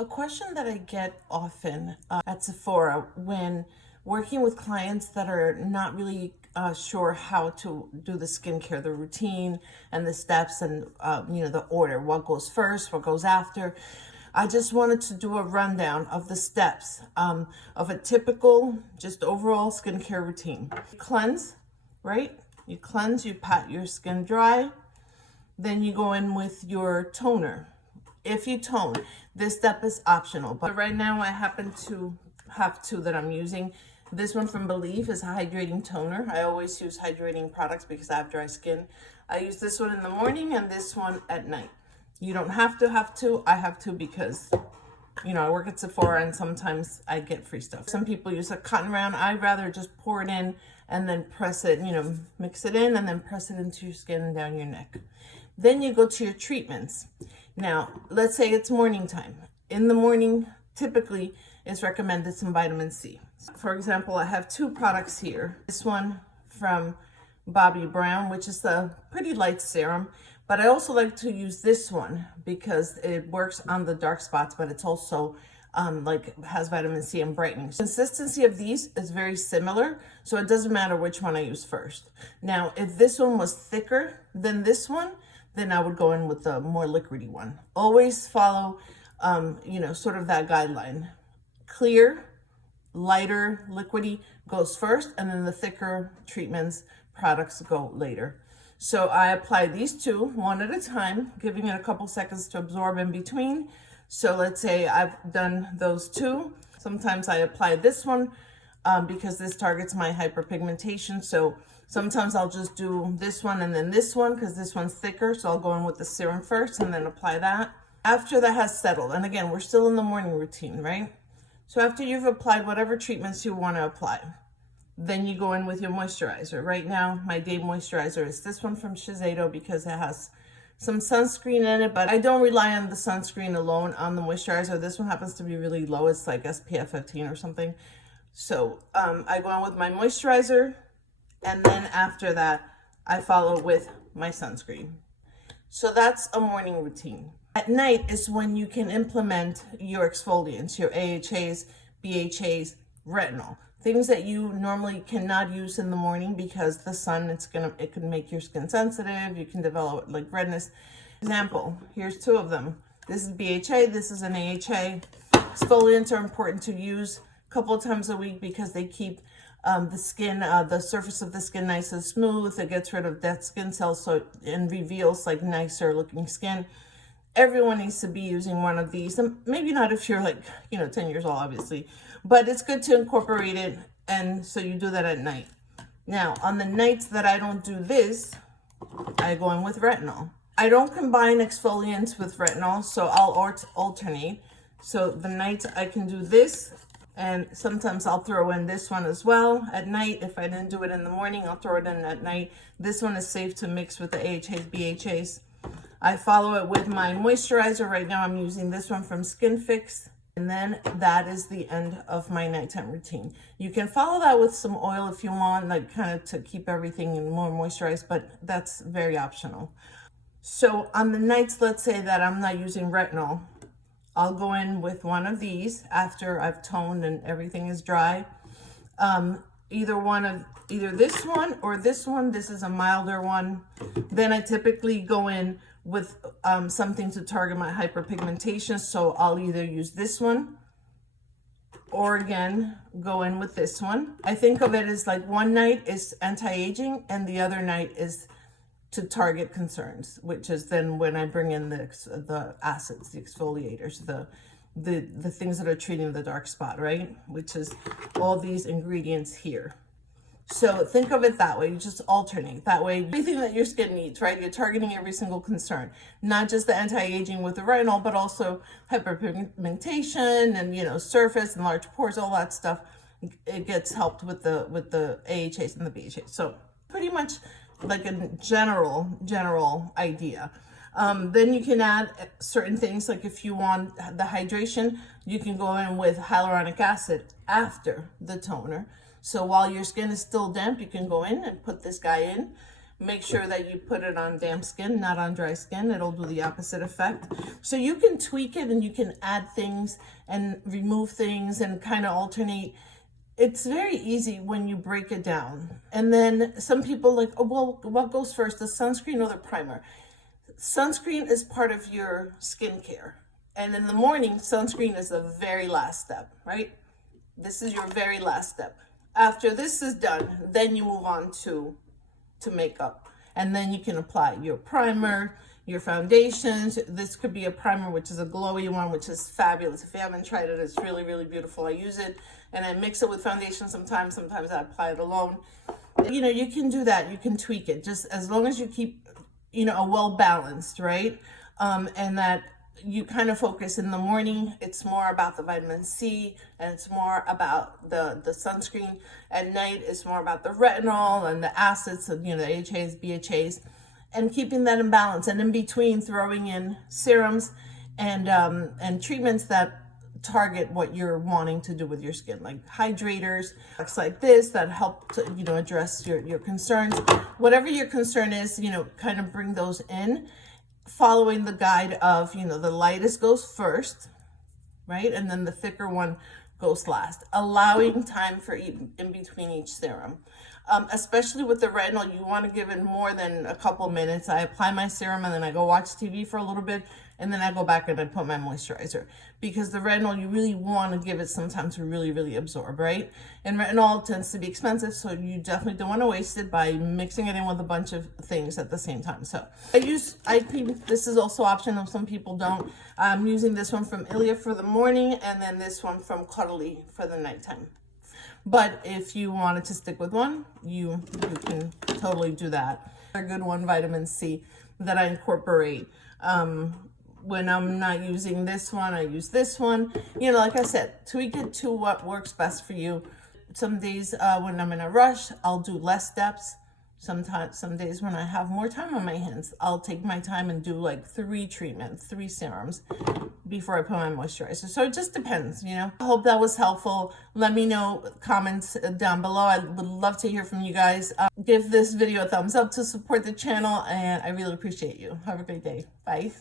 A question that I get often at Sephora when working with clients that are not really sure how to do the skincare, the routine and the steps and the order, what goes first, what goes after. I just wanted to do a rundown of the steps of a typical, just overall skincare routine. Cleanse, right? You cleanse, you pat your skin dry, then you go in with your toner. If you tone, this step is optional, but right now I happen to have two that I'm using. This one from Believe is a hydrating toner. I always use hydrating products because I have dry skin. I use this one in the morning and this one at night. You don't have to. I have to because, I work at Sephora and sometimes I get free stuff. Some people use a cotton round. I'd rather just pour it in and then press it, mix it in and then press it into your skin and down your neck. Then you go to your treatments. Now, let's say it's morning time. In the morning, typically, it's recommended some vitamin C. For example, I have two products here. This one from Bobbi Brown, which is a pretty light serum, but I also like to use this one because it works on the dark spots, but it's also has vitamin C and brightening. Consistency of these is very similar, so it doesn't matter which one I use first. Now, if this one was thicker than this one, then I would go in with the more liquidy one. Always follow, sort of that guideline. Clear, lighter, liquidy goes first, and then the thicker treatments, products go later. So I apply these two one at a time, giving it a couple seconds to absorb in between. So let's say I've done those two. Sometimes I apply this one because this targets my hyperpigmentation. So sometimes I'll just do this one and then this one because this one's thicker. So I'll go in with the serum first and then apply that. After that has settled, and again, we're still in the morning routine, right? So after you've applied whatever treatments you want to apply, then you go in with your moisturizer. Right now, my day moisturizer is this one from Shiseido because it has some sunscreen in it, but I don't rely on the sunscreen alone on the moisturizer. This one happens to be really low. It's like SPF 15 or something. So I go in with my moisturizer, and then after that, I follow with my sunscreen. So that's a morning routine. At night is when you can implement your exfoliants, your AHAs, BHAs, retinol. Things that you normally cannot use in the morning because the sun, it can make your skin sensitive. You can develop like redness. Example, here's two of them. This is BHA, this is an AHA. Exfoliants are important to use a couple of times a week because they keep the skin, the surface of the skin nice and smooth. It gets rid of dead skin cells and reveals like nicer looking skin. Everyone needs to be using one of these, and maybe not if you're 10 years old, obviously, but it's good to incorporate it. And so you do that at night. Now, on the nights that I don't do this, I go in with retinol. I don't combine exfoliants with retinol, so I'll alternate. So the nights I can do this, and sometimes I'll throw in this one as well at night. If I didn't do it in the morning, I'll throw it in at night. This one is safe to mix with the AHAs, BHAs. I follow it with my moisturizer. Right now I'm using this one from Skin Fix. And then that is the end of my nighttime routine. You can follow that with some oil if you want, kind of to keep everything more moisturized, but that's very optional. So on the nights, let's say that I'm not using retinol, I'll go in with one of these after I've toned and everything is dry. Either this one or this one. This is a milder one. Then I typically go in with something to target my hyperpigmentation. So I'll either use this one or again, go in with this one. I think of it as like one night is anti-aging and the other night is to target concerns, which is then when I bring in the acids, the exfoliators, the things that are treating the dark spot, right? Which is all these ingredients here. So think of it that way. You just alternate. That way, everything that your skin needs, right? You're targeting every single concern, not just the anti-aging with the retinol, but also hyperpigmentation and, surface and large pores, all that stuff. It gets helped with the AHAs and the BHAs. So pretty much like a general idea. Then you can add certain things, like if you want the hydration, you can go in with hyaluronic acid after the toner. So while your skin is still damp, you can go in and put this guy in Make sure that you put it on damp skin, not on dry skin. It'll do the opposite effect. So you can tweak it and you can add things and remove things and kind of alternate. It's very easy when you break it down. And then some people like, oh, well, what goes first, the sunscreen or the primer? Sunscreen is part of your skincare. And in the morning, sunscreen is the very last step, right? This is your very last step. After this is done, then you move on to makeup. And then you can apply your primer, your foundations. This could be a primer, which is a glowy one, which is fabulous. If you haven't tried it, it's really, really beautiful. I use it and I mix it with foundation sometimes. Sometimes I apply it alone. You know, you can do that. You can tweak it just as long as you keep, you know, a well-balanced, right? And that you kind of focus in the morning. It's more about the vitamin C and it's more about the sunscreen. At night, it's more about the retinol and the acids, you know, the AHAs, BHAs, and keeping that in balance. And in between, throwing in serums and treatments that target what you're wanting to do with your skin, like hydrators, products like this that help to, you know, address your concerns. Whatever your concern is, you know, kind of bring those in, following the guide of, you know, the lightest goes first, right? And then the thicker one goes last, allowing time for in between each serum. Especially with the retinol, you want to give it more than a couple minutes. I apply my serum and then I go watch TV for a little bit and then I go back and I put my moisturizer, because the retinol, you really want to give it some time to really, really absorb, right? And retinol tends to be expensive, so you definitely don't want to waste it by mixing it in with a bunch of things at the same time. So I use eye cream. This is also optional. Some people don't. I'm using this one from Ilia for the morning and then this one from Cuddly for the nighttime. But if you wanted to stick with one, you can totally do that. A good one, vitamin C, that I incorporate. When I'm not using this one, I use this one. You know, like I said, tweak it to what works best for you. Some days when I'm in a rush, I'll do less steps. Sometimes, some days when I have more time on my hands, I'll take my time and do like 3 treatments, 3 serums before I put my moisturizer. So it just depends, you know. I hope that was helpful. Let me know, comments down below. I would love to hear from you guys. Give this video a thumbs up to support the channel, and I really appreciate you. Have a great day. Bye.